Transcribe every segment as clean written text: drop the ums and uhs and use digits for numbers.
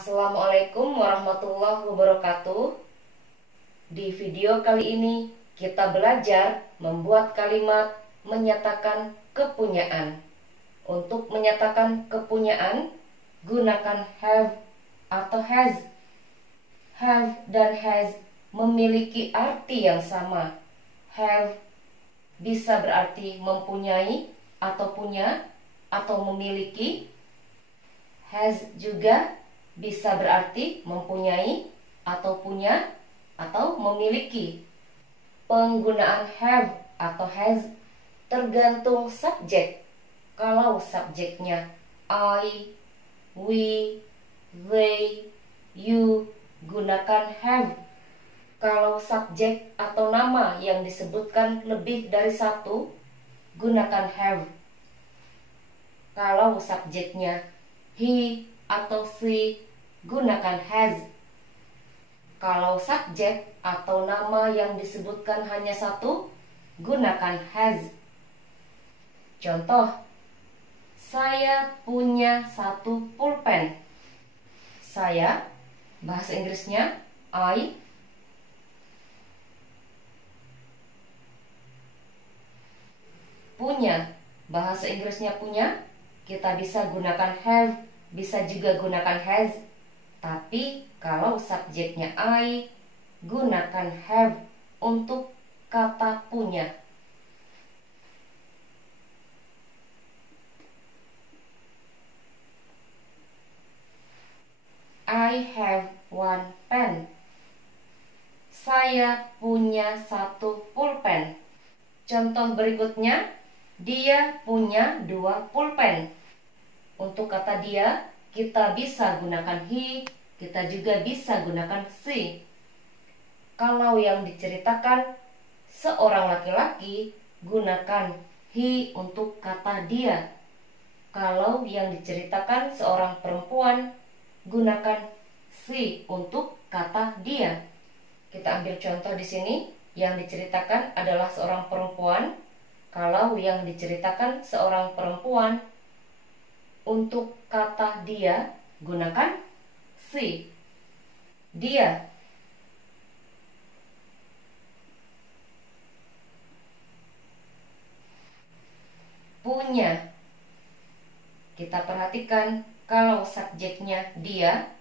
Assalamualaikum warahmatullahi wabarakatuh. Di video kali ini kita belajar membuat kalimat menyatakan kepunyaan. Untuk menyatakan kepunyaan, gunakan have atau has. Have dan has memiliki arti yang sama. Have bisa berarti mempunyai atau punya atau memiliki. Has juga bisa berarti mempunyai atau punya atau memiliki. Penggunaan have atau has tergantung subjek. Kalau subjeknya I, we, they, you, gunakan have. Kalau subjek atau nama yang disebutkan lebih dari satu, gunakan have. Kalau subjeknya he atau she, gunakan has. Kalau subjek atau nama yang disebutkan hanya satu, gunakan has. Contoh, saya punya satu pulpen. Saya, bahasa Inggrisnya I. Punya, bahasa Inggrisnya punya, kita bisa gunakan have, bisa juga gunakan has. Tapi kalau subjeknya I, gunakan have untuk kata punya. I have one pen. Saya punya satu pulpen. Contoh berikutnya, dia punya dua pulpen. Untuk kata dia, kita bisa gunakan he, kita juga bisa gunakan she. Kalau yang diceritakan seorang laki-laki, gunakan he untuk kata dia. Kalau yang diceritakan seorang perempuan, gunakan she untuk kata dia. Kita ambil contoh di sini, yang diceritakan adalah seorang perempuan. Kalau yang diceritakan seorang perempuan, untuk kata dia, gunakan she. Dia. Punya. Kita perhatikan kalau subjeknya dia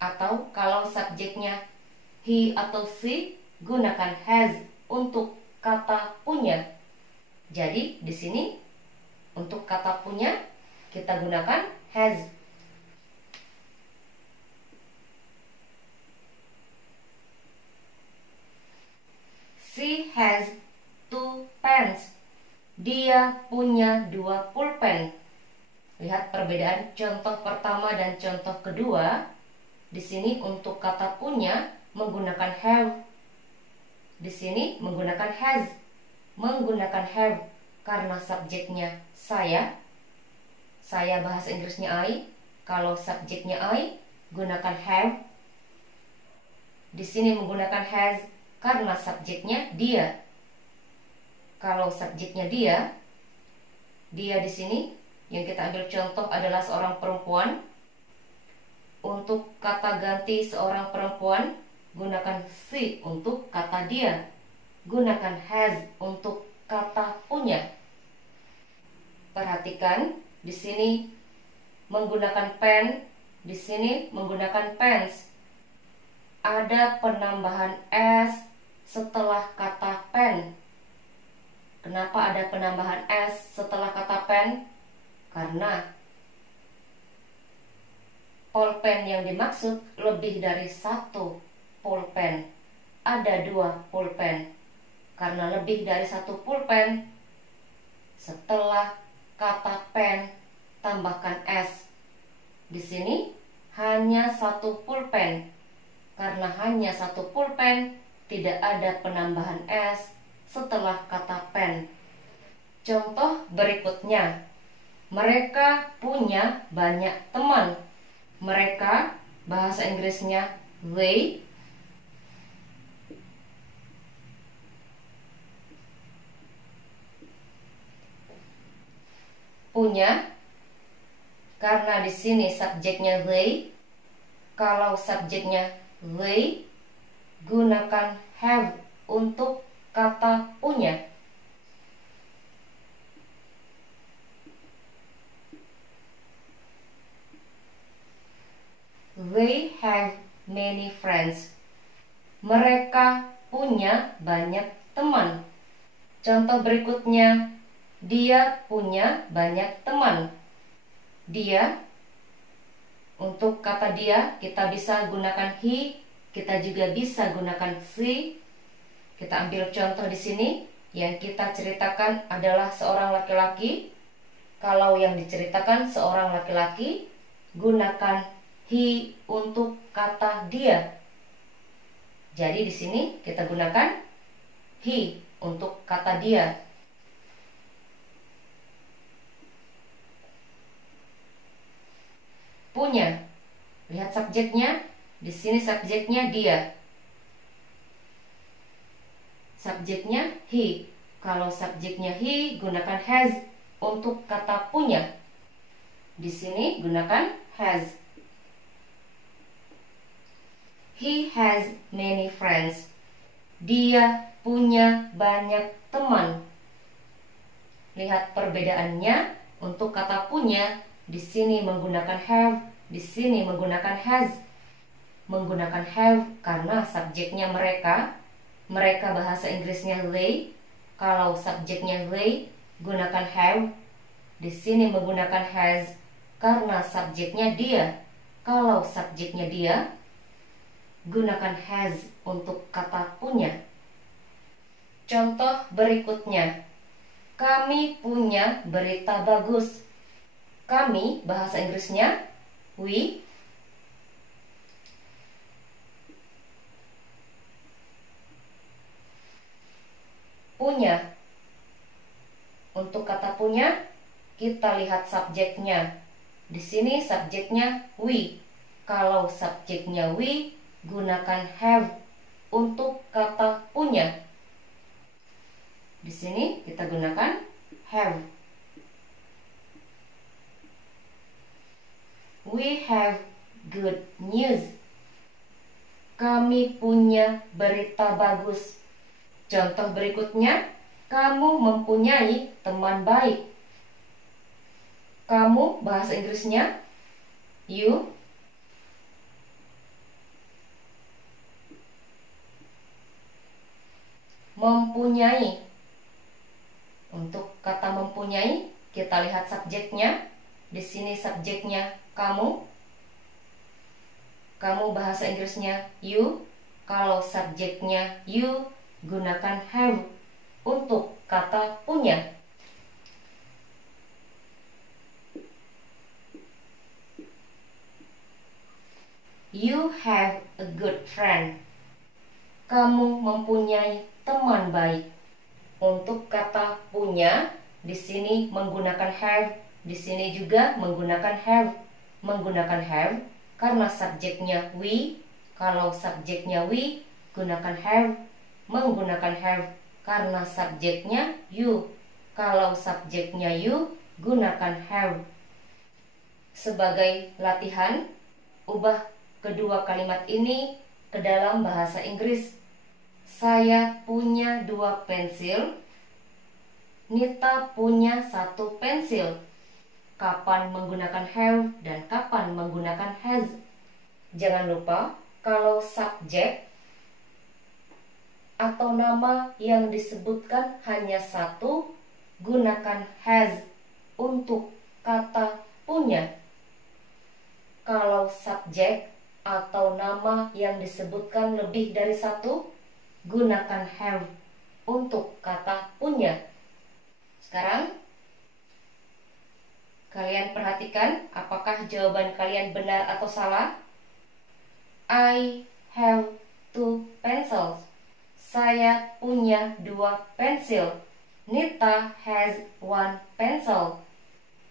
atau kalau subjeknya he atau she, gunakan has untuk kata punya. Jadi di sini untuk kata punya kita gunakan has. She has two pens. Dia punya dua pulpen. Lihat perbedaan contoh pertama dan contoh kedua. Di sini untuk kata punya menggunakan have. Di sini menggunakan has. Menggunakan have karena subjeknya saya. Saya bahasa Inggrisnya I. Kalau subjeknya I, gunakan have. Di sini menggunakan has karena subjeknya dia. Kalau subjeknya dia di sini yang kita ambil contoh adalah seorang perempuan. Untuk kata ganti seorang perempuan, gunakan she untuk kata dia. Gunakan has untuk kata punya. Perhatikan di sini menggunakan pen, di sini menggunakan pens. Ada penambahan s setelah kata pen. Kenapa ada penambahan s setelah kata pen? Karena pulpen yang dimaksud lebih dari satu pulpen. Ada dua pulpen. Karena lebih dari satu pulpen, setelah kata pen tambahkan s. Di sini hanya satu pulpen. Karena hanya satu pulpen, tidak ada penambahan s setelah kata pen. Contoh berikutnya, mereka punya banyak teman. Mereka, bahasa Inggrisnya they. Punya karena di sini subjeknya they. Kalau subjeknya they, gunakan have untuk kata punya. They have many friends. Mereka punya banyak teman. Contoh berikutnya, dia punya banyak teman. Dia, untuk kata dia kita bisa gunakan he, kita juga bisa gunakan she. Kita ambil contoh di sini, yang kita ceritakan adalah seorang laki-laki. Kalau yang diceritakan seorang laki-laki, gunakan he untuk kata dia. Jadi di sini kita gunakan he untuk kata dia. Punya. Lihat subjeknya. Di sini subjeknya dia. Subjeknya he. Kalau subjeknya he, gunakan has untuk kata punya. Di sini gunakan has. He has many friends. Dia punya banyak teman. Lihat perbedaannya. Untuk kata punya, di sini menggunakan have, di sini menggunakan has. Menggunakan have karena subjeknya mereka. Mereka bahasa Inggrisnya they. Kalau subjeknya they, gunakan have. Di sini menggunakan has karena subjeknya dia. Kalau subjeknya dia, gunakan has untuk kata punya. Contoh berikutnya. Kami punya berita bagus. Kami bahasa Inggrisnya we. Punya. Untuk kata punya, kita lihat subjeknya. Di sini subjeknya we. Kalau subjeknya we, gunakan have untuk kata punya. Di sini kita gunakan have. We have good news. Kami punya berita bagus. Contoh berikutnya, kamu mempunyai teman baik. Kamu bahasa Inggrisnya you. Mempunyai. Untuk kata mempunyai, kita lihat subjeknya. Di sini subjeknya kamu. Kamu bahasa Inggrisnya you. Kalau subjeknya you, gunakan have untuk kata punya. You have a good friend. Kamu mempunyai teman baik. Untuk kata punya, di sini menggunakan have, di sini juga menggunakan have. Menggunakan have karena subjeknya we. Kalau subjeknya we, gunakan have. Menggunakan have karena subjeknya you. Kalau subjeknya you, gunakan have. Sebagai latihan, ubah kedua kalimat ini ke dalam bahasa Inggris. Saya punya 2 pensil. Nita punya 1 pensil. Kapan menggunakan have dan kapan menggunakan has? Jangan lupa, kalau subjek atau nama yang disebutkan hanya 1, gunakan has untuk kata punya. Kalau subjek atau nama yang disebutkan lebih dari 1, gunakan have untuk kata punya. Sekarang kalian perhatikan apakah jawaban kalian benar atau salah. I have 2 pencils. Saya punya 2 pensil. Nita has 1 pencil.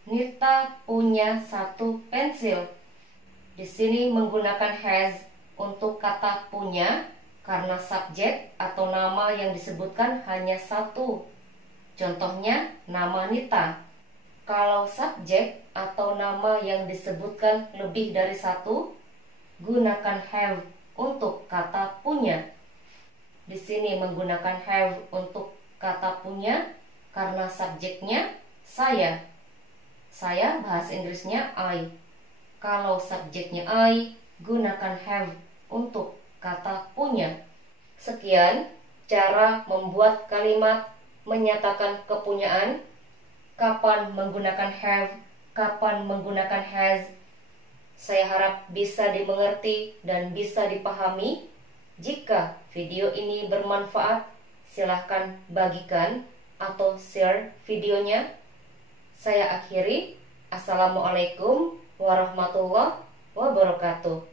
Nita punya 1 pensil. Di sini menggunakan has untuk kata punya karena subjek atau nama yang disebutkan hanya 1. Contohnya nama Nita. Kalau subjek atau nama yang disebutkan lebih dari satu, gunakan have untuk kata punya. Di sini menggunakan have untuk kata punya karena subjeknya saya. Saya bahasa Inggrisnya I. Kalau subjeknya I, gunakan have untuk kata punya. Sekian cara membuat kalimat menyatakan kepunyaan. Kapan menggunakan have, kapan menggunakan has. Saya harap bisa dimengerti dan bisa dipahami. Jika video ini bermanfaat, silahkan bagikan atau share videonya. Saya akhiri. Assalamualaikum warahmatullahi wabarakatuh.